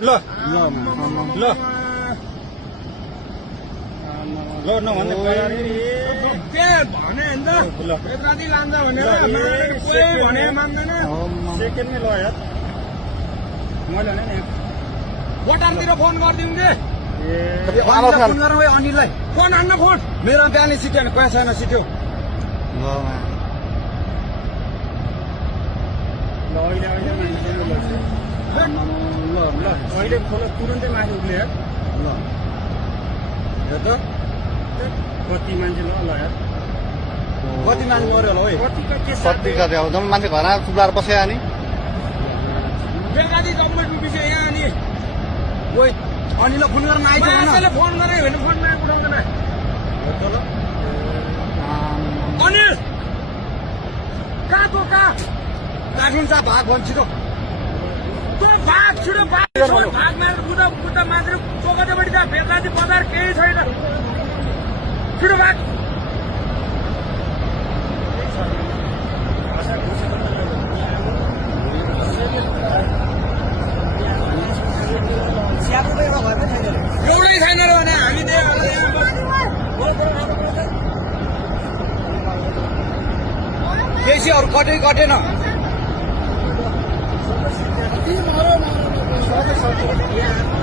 ल ल ल नभन्ने भने नि त राति लान्छ भनेर भने मान्दैन सेकेन्डमै ल यार मैले भने नि बटारतिर फोन गरिदिउँ कि फोन गरौँ अनिललाई फोन हान्न फोन मेरो बिहानै सिट्यो भने पैसा छैन सिट्यो ल अहिले अहिले खोला तुरन्तै माथि उठ्ने यार ल हेर त कति मान्छे ल यार कति मान्छे मऱ्यो होला है कति गरे अब जम्मै मान्छे घर आएर चुप्लाएर बस्यो नि बेलुका गभर्मेन्ट अफिस यहाँ अनि ओइ अनिललाई फोन गर्न आइज मान्छेले फोन गरे भने फोनमा उठाउँदैन अनिल कहाँ तँ कहाँ काठमाडौँ जा भाग भन्छ छिटो तँ भाग छिटो भाग भाग मारेर बुढा मान्छे चोकटेपट्टि जा बेलुका बजार केही छैन छिटो भाग एउटै छैन र भने हामी बेसी अरू कटेन यहाँ